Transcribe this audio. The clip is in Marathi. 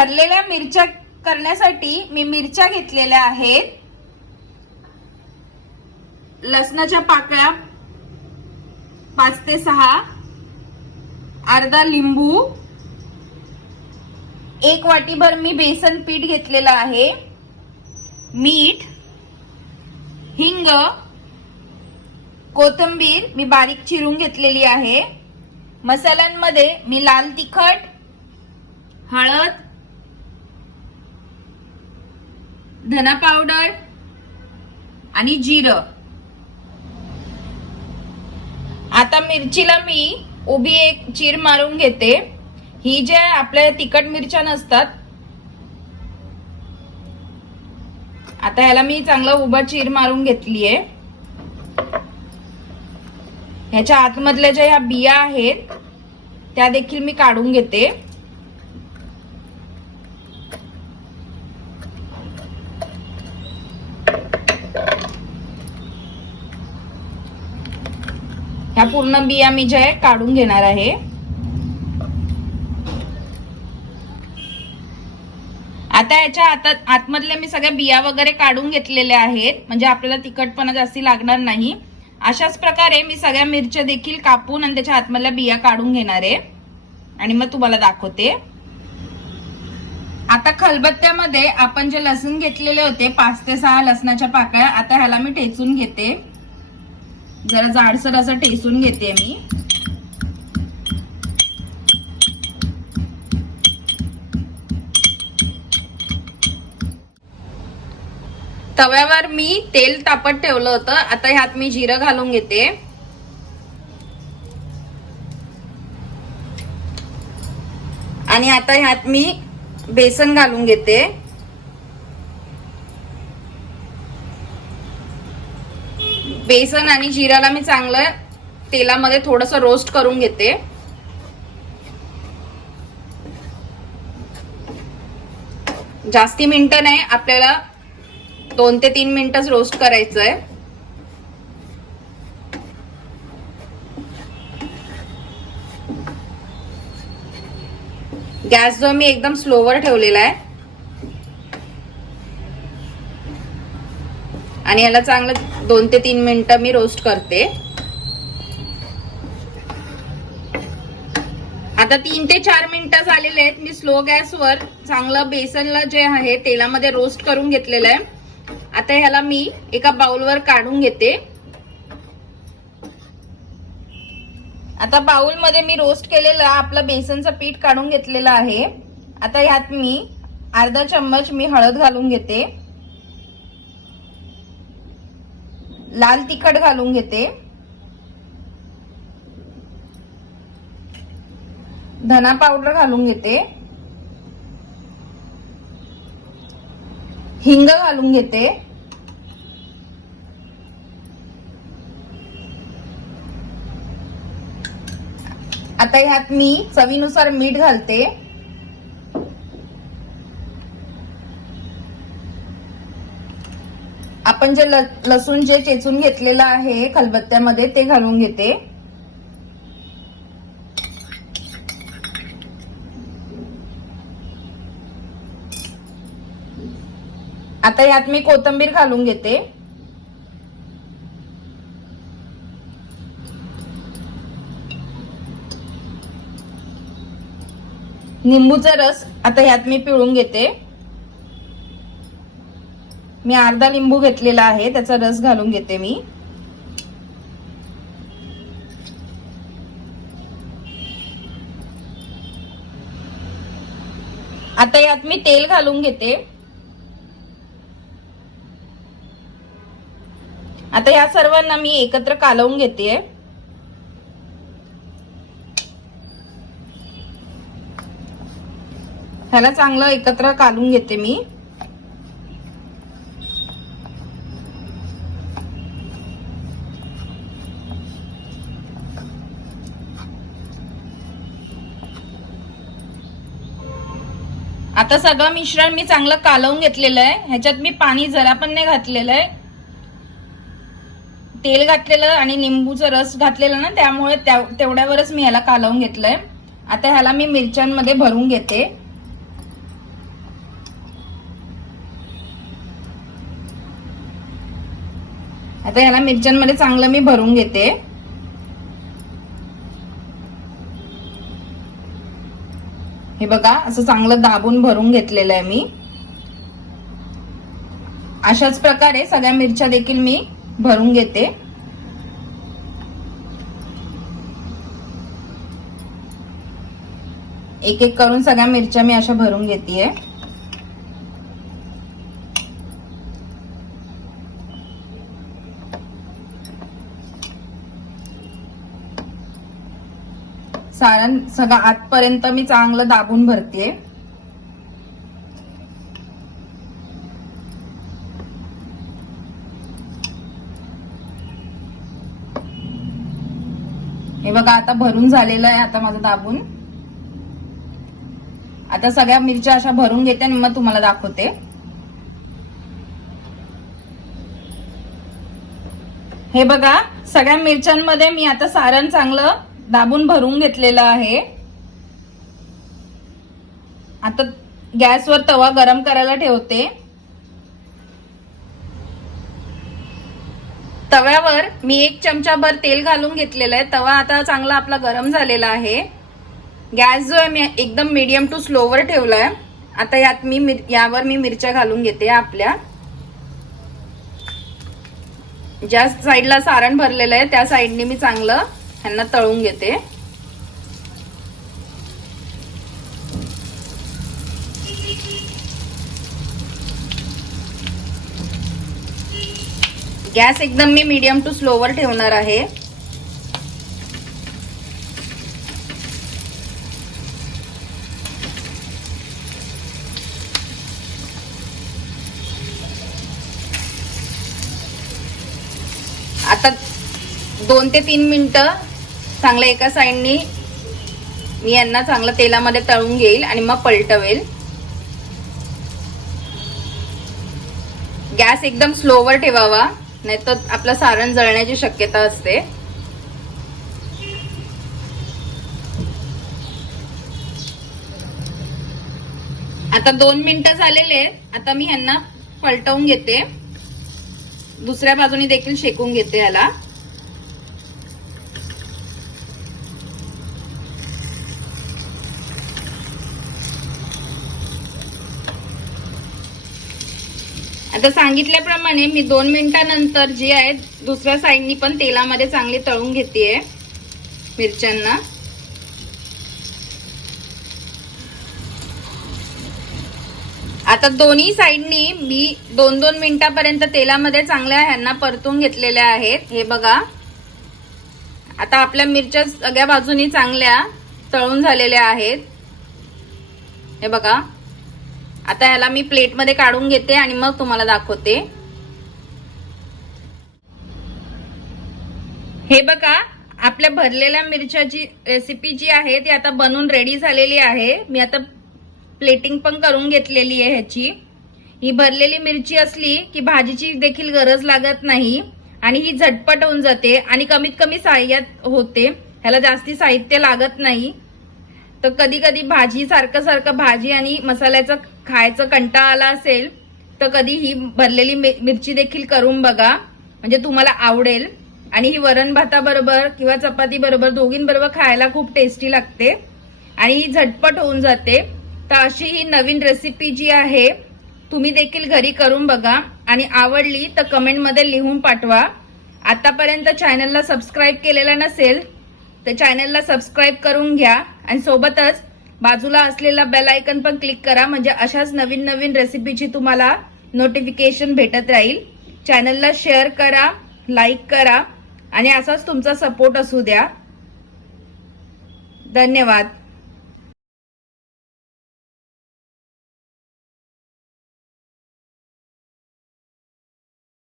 भरलेल्या मिरच्या करण्यासाठी मी मिरच्या घेतलेल्या आहेत. लसणाच्या पाकळ्या पाच ते सहा. अर्धा लिंबू. एक वाटीभर मी बेसन पीठ घेतलेलं आहे. मीठ हिंग कोथिंबीर मी बारीक चिरून घेतलेली आहे. मसाल्यांमध्ये मी लाल तिखट हळद धना पावडर आणि जिरं. आता मिरचीला मी उभी एक चीर मारून घेते. ही जे आपल्या तिखट मिरच्या नसतात. आता ह्याला मी चांगला उभा चीर मारून घेतली आहे ह्याच्या आतमधल्या ज्या ह्या बिया आहेत त्या देखील मी काढून घेते. पूर्ण बिया मी ज्या काढून घेणार आहे. आता याच्या आतात आतमधल्या मी सगळ्या बिया वगैरे काढून घेतलेल्या आहेत. म्हणजे आपल्याला तिखटपणा जास्ती लागणार नाही. अशाच प्रकारे मी सगळ्या मिरच्या देखील कापून आणि त्याच्या आतमधल्या बिया काढून घेणार आहे. आणि मग तुम्हाला दाखवते. आता खलबत्त्यामध्ये आपण जे लसूण घेतलेले होते पाच ते सहा लसणाच्या पाकळ्या आता ह्याला मी ठेचून घेते. जरा जाडसर असं ठेसून घेते मी. तव्यावर मी तेल तापत ठेवलं होतं. आता ह्यात मी जिरं घालून घेते. आणि आता ह्यात मी बेसन घालून घेते. बेसन आणि जिराला मी चांगलं तेलामध्ये थोडस रोस्ट करून घेते. जास्ती मिनटं नाही आपल्याला दोन ते तीन मिनिटच रोस्ट करायचं आहे गॅस जो मी एकदम स्लोवर ठेवलेला आहे. आणि याला चांगलं दोन ते तीन मिनिटं मी रोस्ट करते. आता तीन ते चार मिनिटं झालेले आहेत. मी स्लो गॅसवर चांगलं बेसनला जे आहे तेलामध्ये रोस्ट करून घेतलेलं आहे. आता ह्याला मी एका बाउलवर काढून घेते. आता बाउलमध्ये मी रोस्ट केलेलं आपलं बेसनचं पीठ काढून घेतलेलं आहे. आता ह्यात मी अर्धा चम्मच मी हळद घालून घेते. लाल तिखट घालून घेते. धना पावडर घालून घेते. हिंग घालून घेते. आता ह्यात मी चवीनुसार मीठ घालते. आपण जे लसूण जे चेचून घेतलेलं आहे खलबत्त्यामध्ये ते घालून घेते. आता यात मी कोथंबीर घालून घेते. निंबूचा रस आता ह्यात मी पिळून घेते. मी अर्धा लिंबू घेतलेला आहे त्याचा रस घालून घेते मी. आता यात मी तेल घालून घेते. आता या सर्वांना मी एकत्र कालवून घेते. ह्याला चांगलं एकत्र कालून घेते मी. आता सगळं मिश्रण मी चांगलं कालवून घेतलेलं आहे. ह्याच्यात मी पाणी जरा पण नाही घातलेलं आहे. तेल घातलेलं आणि निंबूचं रस घातलेला ना त्यामुळे तेवढ्यावरच मी ह्याला कालवून घेतलंय. आता ह्याला मी मिरच्यांमध्ये भरून घेते. आता ह्याला मिरच्यांमध्ये चांगलं मी भरून घेते. हे बघा असं चांगलं दाबून भरून घेतलेलं आहे मी. अशाच प्रकारे सगळ्या मिरच्या देखील मी भरून घेते. एक एक करून सगळ्या मिरच्या मी अशा भरून घेतेय. सारण सगळं आतपर्यंत मी चांगलं दाबून भरतेय. हे बघा आता भरून झालेलं आहे आता माझं दाबून. आता सगळ्या मिरच्या अशा भरून घेते आणि मग तुम्हाला दाखवते. हे बघा सगळ्या मिरच्यांमध्ये मी आता सारण चांगलं दाबून भरून घेतलेलं आहे. आता गॅसवर तवा गरम करायला ठेवते. तव्यावर मी एक चमचाभर तेल घालून घेतलेलं आहे. तवा आता चांगला आपला गरम झालेला आहे. गॅस जो आहे मी एकदम मीडियम टू स्लोवर ठेवला आहे आता यात मी मिर- यावर मी मिरच्या घालून घेते आपल्या. ज्या साईडला सारण भरलेलं आहे त्या साईडने मी चांगलं ह्यांना तळून घेते. गॅस एकदम मी मीडियम टू स्लोवर ठेवणार आहे. आता दोन ते तीन मिनटं चांगलं एका साईडनी मी यांना चांगलं तेलामध्ये तळून घेईल आणि मग पलटवेल. गॅस एकदम स्लोवर ठेवावा नाही तर आपलं सारण जळण्याची शक्यता असते. आता दोन मिनिटं झालेले आहेत. आता मी ह्यांना पलटवून घेते. दुसऱ्या बाजूनी देखील शेकून घेते ह्याला आता सांगितल्याप्रमाणे मी दोन मिनिटानंतर जी आहे दुसऱ्या साईडनी पण तेलामध्ये चांगली तळून घेते मिरच्यांना. आता दोन्ही साईडनी मी दोन दोन मिनिटापर्यंत तेलामध्ये चांगल्या ह्यांना परतून घेतलेल्या आहेत. हे बघा. आता आपल्या मिरच्या सगळ्या बाजूनी चांगल्या तळून झालेल्या आहेत. हे बघा. आता ह्याला मी प्लेटमध्ये काढून घेते आणि मग तुम्हाला दाखवते. हे बघा आपल्या भरलेल्या मिरच्याची रेसिपी जी आहे ती आता बनून रेडी झालेली आहे. मी आता प्लेटिंग पण करून घेतलेली आहे ह्याची. ही भरलेली मिरची असली की भाजीची देखील गरज लागत नाही आणि ही झटपट होऊन जाते आणि कमीत कमी साह्यात होते. ह्याला जास्ती साहित्य लागत नाही. तर कधी कधी भाजी सारखं सारखं भाजी आणि मसाल्याचं खायचं कंटाळा आला असेल तर कधी ही भरलेली मिरची देखील करून बघा. म्हणजे तुम्हाला आवडेल. आणि ही वरण भाताबरोबर किंवा चपाती बरोबर दोघींबरोबर खायला खूप टेस्टी लागते. आणि ही झटपट होऊन जाते. तर अशी ही नवीन रेसिपी जी आहे तुम्ही देखील घरी करून बघा. आणि आवडली तर कमेंटमध्ये लिहून पाठवा. आतापर्यंत चॅनलला सबस्क्राईब केलेलं नसेल तर चॅनलला सबस्क्राईब करून घ्या. आणि सोबतच बाजूला असलेला बेल आयकन पण क्लिक करा. म्हणजे अशाच नवीन नवीन रेसिपीची तुम्हाला नोटिफिकेशन भेटत राहील. चॅनलला शेअर करा लाईक करा. आणि असाच तुमचा सपोर्ट असू द्या. धन्यवाद.